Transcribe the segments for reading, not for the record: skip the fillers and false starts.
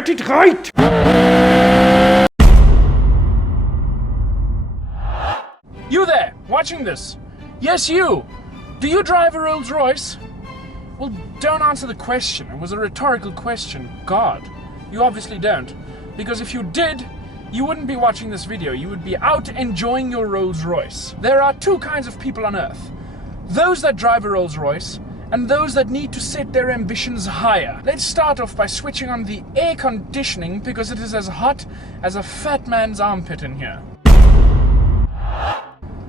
get it right! You there, watching this? Yes, you! Do you drive a Rolls-Royce? Well, don't answer the question. It was a rhetorical question. God, you obviously don't. Because if you did, you wouldn't be watching this video. You would be out enjoying your Rolls-Royce. There are two kinds of people on Earth. Those that drive a Rolls-Royce and those that need to set their ambitions higher. Let's start off by switching on the air conditioning because it is as hot as a fat man's armpit in here.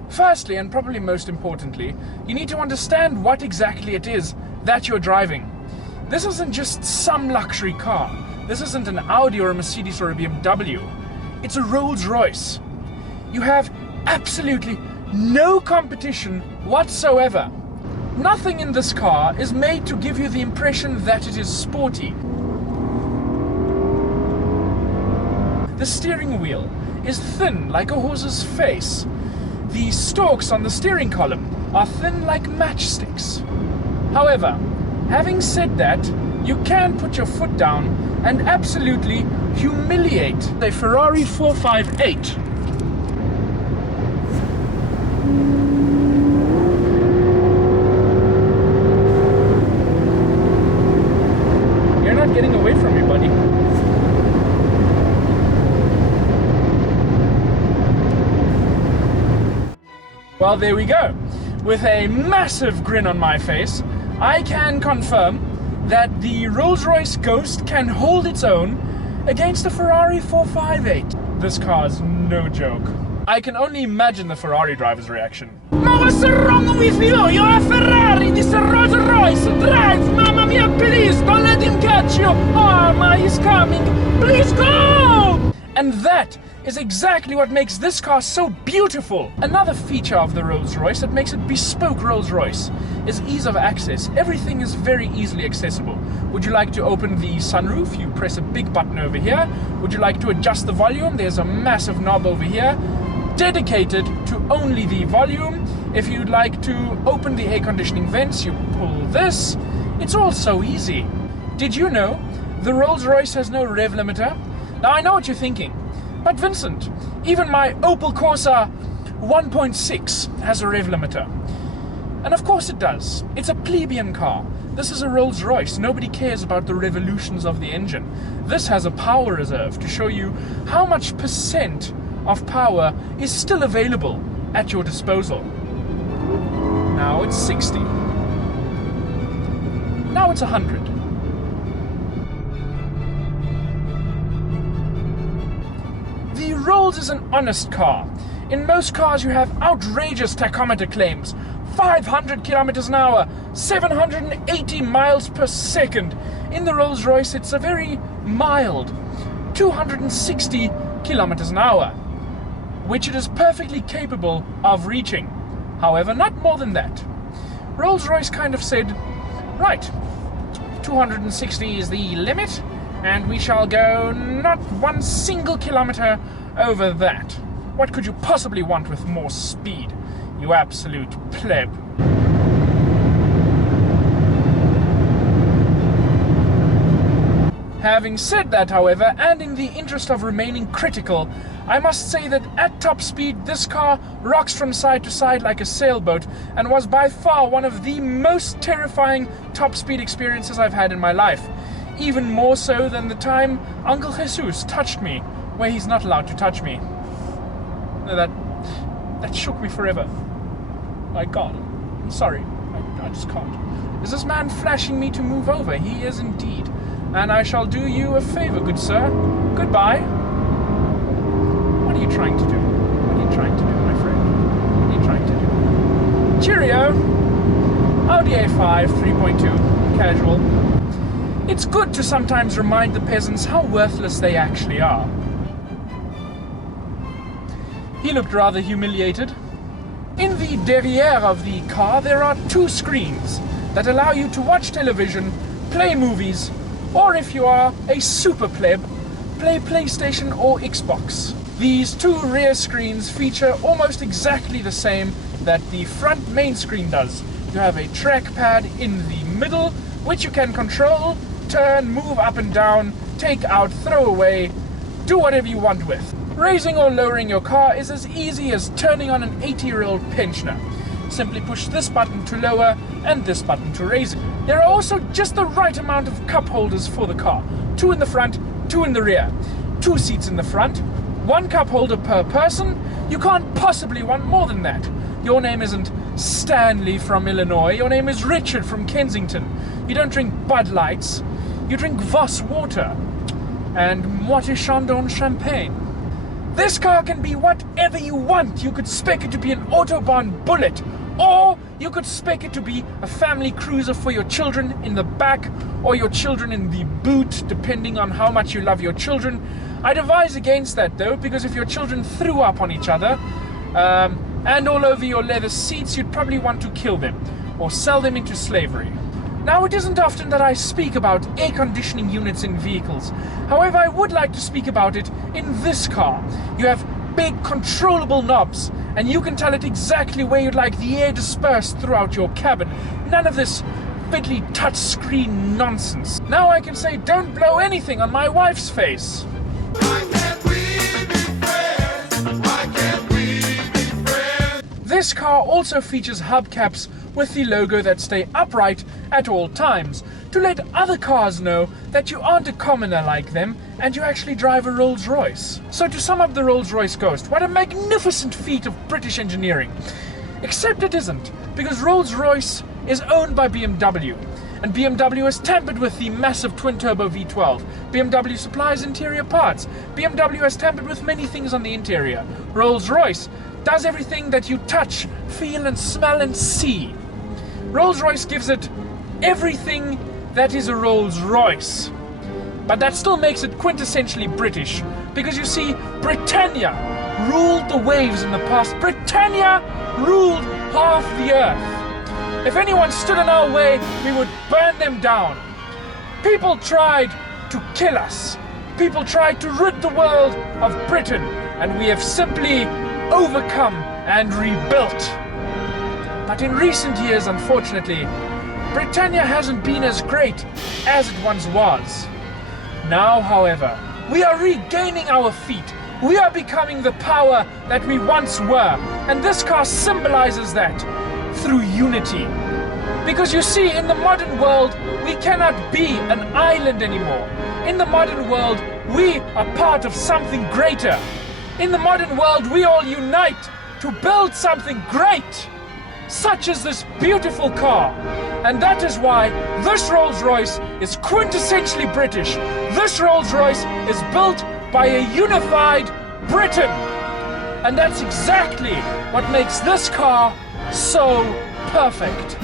Firstly, and probably most importantly, you need to understand what exactly it is that you're driving. This isn't just some luxury car. This isn't an Audi or a Mercedes or a BMW. It's a Rolls-Royce. You have absolutely no competition whatsoever. Nothing in this car is made to give you the impression that it is sporty. The steering wheel is thin like a horse's face. The stalks on the steering column are thin like matchsticks. However, having said that, you can put your foot down and absolutely humiliate a Ferrari 458. You're not getting away from me, buddy. Well, there we go. With a massive grin on my face, I can confirm that the Rolls-Royce Ghost can hold its own against a Ferrari 458. This car is no joke. I can only imagine the Ferrari driver's reaction. Ma what's wrong with you? You're a Ferrari, this is a Rolls-Royce. Drive, mamma mia, please, don't let him catch you. Oh, my, he's coming. Please go! And that is exactly what makes this car so beautiful. Another feature of the Rolls-Royce that makes it bespoke Rolls-Royce is ease of access. Everything is very easily accessible. Would you like to open the sunroof? You press a big button over here. Would you like to adjust the volume? There's a massive knob over here dedicated to only the volume. If you'd like to open the air conditioning vents, you pull this. It's all so easy. Did you know the Rolls-Royce has no rev limiter? Now I know what you're thinking, but Vincent, even my Opel Corsa 1.6 has a rev limiter. And of course it does. It's a plebeian car. This is a Rolls-Royce. Nobody cares about the revolutions of the engine. This has a power reserve to show you how much percent of power is still available at your disposal. Now it's 60. Now it's 100. The Rolls is an honest car. In most cars you have outrageous tachometer claims. 500 kilometers an hour, 780 miles per second. In the Rolls-Royce it's a very mild 260 kilometers an hour, which it is perfectly capable of reaching. However, not more than that. Rolls-Royce kind of said, right, 260 is the limit, and we shall go not one single kilometer over that. What could you possibly want with more speed, you absolute pleb? Having said that, however, and in the interest of remaining critical, I must say that at top speed this car rocks from side to side like a sailboat and was by far one of the most terrifying top speed experiences I've had in my life. Even more so than the time Uncle Jesus touched me where he's not allowed to touch me. That shook me forever. My God, I'm sorry, I just can't. Is this man flashing me to move over? He is indeed. And I shall do you a favor, good sir. Goodbye. What are you trying to do? What are you trying to do, my friend? What are you trying to do? Cheerio! Audi A5 3.2 casual. It's good to sometimes remind the peasants how worthless they actually are. He looked rather humiliated. In the derrière of the car there are two screens that allow you to watch television, play movies, or if you are a super pleb, play PlayStation or Xbox. These two rear screens feature almost exactly the same that the front main screen does. You have a trackpad in the middle, which you can control, turn, move up and down take out, throw away, do whatever you want with. Raising or lowering your car is as easy as turning on an 80-year-old pensioner. Simply push this button to lower and this button to raise it. There are also just the right amount of cup holders for the car. 2 in the front, 2 in the rear. 2 seats in the front, 1 cup holder per person. You can't possibly want more than that. Your name isn't Stanley from Illinois. Your name is Richard from Kensington. You don't drink Bud Lights. You drink Voss water and Moët et Chandon champagne. This car can be whatever you want. You could spec it to be an Autobahn Bullet, or you could spec it to be a family cruiser for your children in the back, or your children in the boot, depending on how much you love your children. I'd advise against that though, because if your children threw up on each other and all over your leather seats, you'd probably want to kill them or sell them into slavery. Now, it isn't often that I speak about air conditioning units in vehicles. However, I would like to speak about it in this car. You have big controllable knobs, and you can tell it exactly where you'd like the air dispersed throughout your cabin. None of this fiddly touchscreen nonsense. Now I can say, don't blow anything on my wife's face. Why can't we be friends? Why can't we be friends? This car also features hubcaps with the logo that stay upright at all times, to let other cars know that you aren't a commoner like them and you actually drive a Rolls-Royce. So to sum up the Rolls-Royce Ghost, what a magnificent feat of British engineering. Except it isn't, because Rolls-Royce is owned by BMW, and BMW has tampered with the massive twin-turbo V12. BMW supplies interior parts. BMW has tampered with many things on the interior. Rolls-Royce does everything that you touch, feel and smell and see. Rolls-Royce gives it everything that is a Rolls-Royce. But that still makes it quintessentially British, because you see, Britannia ruled the waves in the past. Britannia ruled half the earth. If anyone stood in our way, we would burn them down. People tried to kill us. People tried to rid the world of Britain, and we have simply overcome and rebuilt. But in recent years, unfortunately, Britannia hasn't been as great as it once was. Now, however, we are regaining our feet. We are becoming the power that we once were, and this car symbolizes that through unity. Because you see, in the modern world, we cannot be an island anymore. In the modern world, we are part of something greater. In the modern world, we all unite to build something great, such as this beautiful car. And that is why this Rolls-Royce is quintessentially British. This Rolls-Royce is built by a unified Britain. And that's exactly what makes this car so perfect.